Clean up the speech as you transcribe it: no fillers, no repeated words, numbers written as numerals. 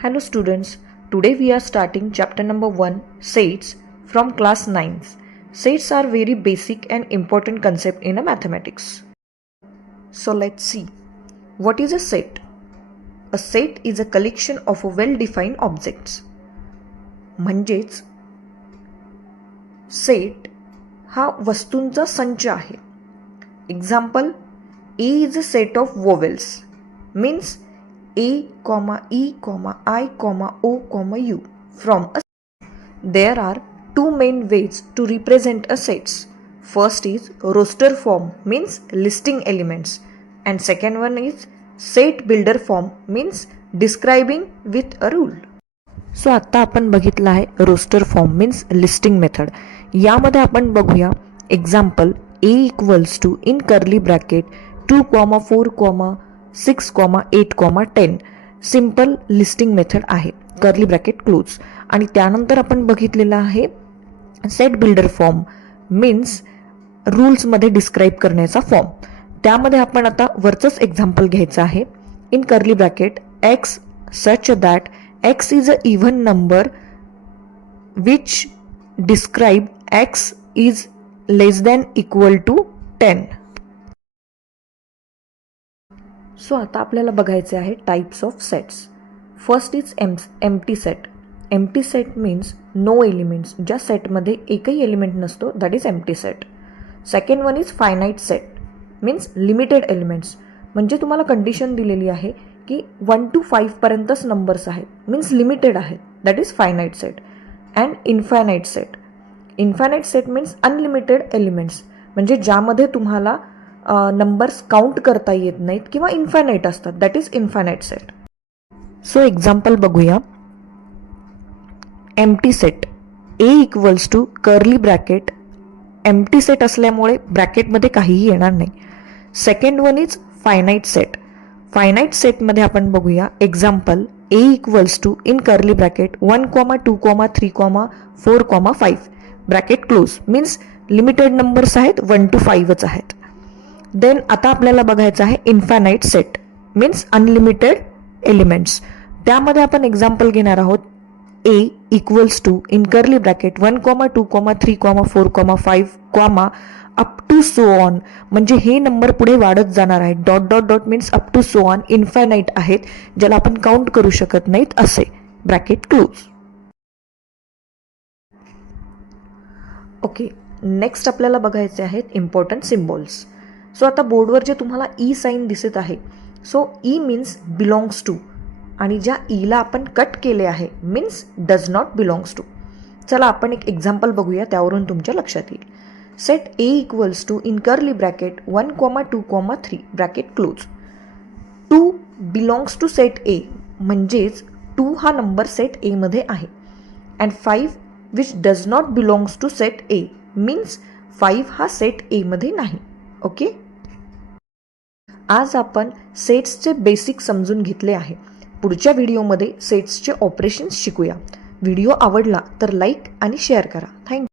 Hello students, today we are starting chapter number 1 sets from class 9. Sets are very basic and important concept in a mathematics. So let's see. What is a set? A set is a collection of well-defined objects. म्हणजेच set हा वस्तूंचा संच आहे. Example, A is a set of vowels, means A, E, I, O, U from a. There are two main ways to represent a sets. First is roster form, means listing elements, and second one is set builder form, means describing with a rule. So आता आपण बघितलं आहे roster form means listing method. यामध्ये आपण बघूया example A equals to in curly bracket 2, 4, 6, 8, 10 simple listing method आहे, curly bracket close. आणि त्यानंतर आपण बघितलेलं आहे सेट बिल्डर फॉर्म मीन्स रूल्समध्ये डिस्क्राईब करण्याचा फॉर्म. त्यामध्ये आपण आता वरचंच एक्झाम्पल घ्यायचं आहे. In curly bracket x such that x is an even number which describe x is less than equal to 10. So आता आपल्याला बघायचे आहे types of sets. First is empty set. Empty set means no elements. ज्या सेटमध्ये एकही element नसतो that is empty set. Second one is finite set means limited elements. म्हणजे तुम्हाला कंडिशन दिलेली आहे की 1 to 5 पर्यंतच नंबर्स आहेत, मीन्स लिमिटेड आहेत, that is finite set. And infinite set. Infinite set means unlimited elements, म्हणजे ज्यामध्ये तुम्हाला नंबर्स काउंट करता येत नाहीत किंवा इन्फायनाईट असतात, that is infinite set. So example बघूया. Empty set A equals to curly bracket. Empty set असल्यामुळे ब्रॅकेटमध्ये काहीही येणार नाही. Second one is finite set. Finite सेटमध्ये आपण बघूया example A equals to in curly bracket 1, 2, 3, 4, 5 bracket close means limited numbers आहेत, 1 to 5च आहेत. देन आता आपल्याला बघायचं आहे infinite set means unlimited elements. त्यामध्ये आपण एक्झाम्पल घेणार आहोत A equals to in curly bracket 1, 2, 3, 4, 5 up to so on, म्हणजे हे नंबर पुढे वाढत जाणार आहेत. Dot dot dot means up to so on infinite आहेत, ज्याला आपण काउंट करू शकत नाहीत असे. Bracket close. ओके, नेक्स्ट आपल्याला बघायचे आहेत इम्पॉर्टंट सिम्बॉल्स. सो आता बोर्डवर जे तुम्हाला ई साईन दिसत आहे, so e means belongs to, आणि ज्या ईला आपण कट केले आहे means does not belongs to. चला आपण एक एक्झाम्पल बघूया, त्यावरून तुमच्या लक्षात येईल. Set A equals to in curly bracket 1, 2, 3 bracket close. 2 belongs to set A, म्हणजेच 2 हा नंबर सेट A मध्ये आहे. And 5 which does not belongs to set A means 5 हा सेट A मध्ये नाही. ओके, आज आपण सेट्सचे बेसिक समजून घेतले आहे. पुढच्या व्हिडिओमध्ये सेट्सचे ऑपरेशन्स शिकूया. व्हिडिओ आवडला तर लाईक आणि शेअर करा. थँक्यू.